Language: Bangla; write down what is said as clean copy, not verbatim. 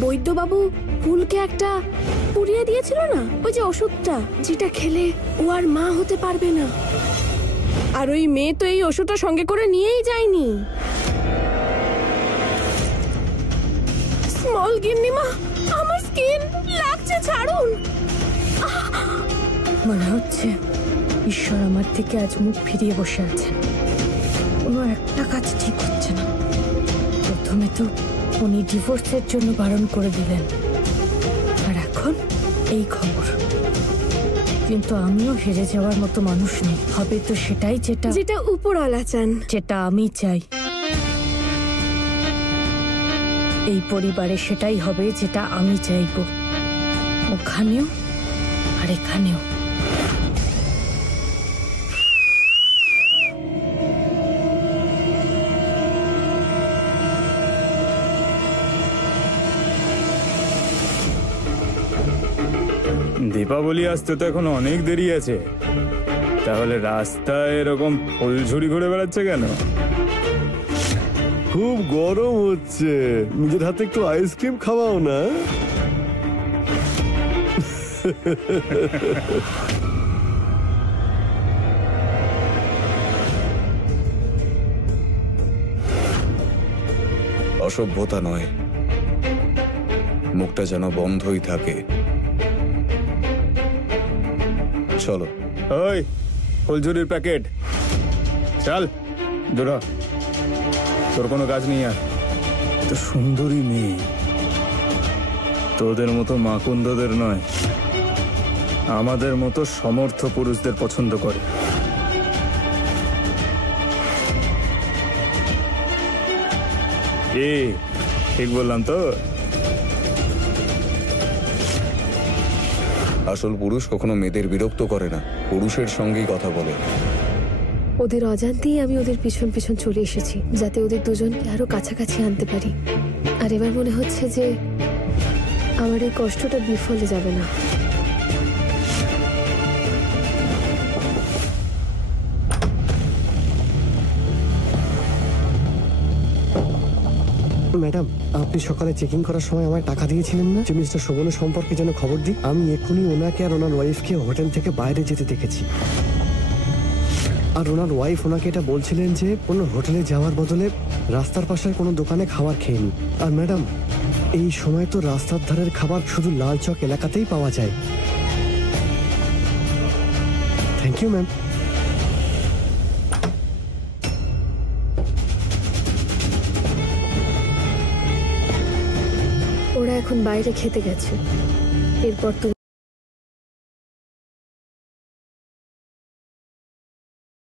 বৈদ্যবাবু ফুলকে একটা পুড়িয়ে দিয়েছিল না, ওই যে ওষুধটা যেটা খেলে ও আর মা হতে পারবে না। আর ওই মেয়ে তো এই ওষুধটা সঙ্গে করে নিয়েই যায়নি। স্মল গিন্নিমা, আমার স্কিন লাগছে, ছাড়ুন। মনে হচ্ছে ঈশ্বর আমার থেকে আজ মুখ ফিরিয়ে বসে আছেন। কোনো একটা কাজ ঠিক হচ্ছে না। প্রথমে তো উনি ডিভোর্সের জন্য বারণ করে দিলেন, আর এখন এই খবর। কিন্তু আমিও হেরে যাওয়ার মতো মানুষ নেই। হবে তো সেটাই যেটা উপরওয়ালা চান, যেটা আমি চাই। এই পরিবারে সেটাই হবে যেটা আমি চাইব, ওখানেও আর এখানেও। দীপাবলি আসতে তো এখন অনেক দেরি আছে, তাহলে রাস্তায় এরকম ফুলঝুরি ঘুরে বেড়াচ্ছে কেন? খুব গরম হচ্ছে, নিজের হাতে একটু আইসক্রিম খাওয়াও না। অসভ্যতা নয়, মুখটা যেন বন্ধই থাকে। চলো। ওই ফুলঝুরির প্যাকেট চল দূর হ। তোর কোনো কাজ নেই আর। তো সুন্দরী মেয়ে, তোদের মতো মাকুন্দদের নয়, আমাদের মতো সমর্থ পুরুষদের পছন্দ করে। ঠিক বললাম তো? আসল পুরুষ কখনো মেয়েদের বিরক্ত করে না, পুরুষের সঙ্গেই কথা বলে। ওদের অজান্তেই আমি ওদের পিছন পিছন চলে এসেছি, যাতে ওদের দুজনকে আরো কাছাকাছি আনতে পারি। আর এবার মনে হচ্ছে যে আমার এই কষ্টটা বিফলে যাবে না। ম্যাডাম, আপনি সকালে চেকিং করার সময় আমায় টাকা দিয়েছিলেন না যে মিস্টার শোভনের সম্পর্কে যেন খবর দিই? আমি এখনই ওনাকে আর ওনার ওয়াইফকে হোটেল থেকে বাইরে যেতে দেখেছি। আর ওনার ওয়াইফ ওনাকে এটা বলছিলেন যে ওনার হোটেলে যাওয়ার বদলে রাস্তার পাশের কোনো দোকানে খাবার খেয়ে নি। আর ম্যাডাম, এই সময় তো রাস্তার ধারের খাবার শুধু লাল চক এলাকাতেই পাওয়া যায়। Thank you ma'am. ওরা এখন বাইরে খেতে গেছে, এরপর তুমি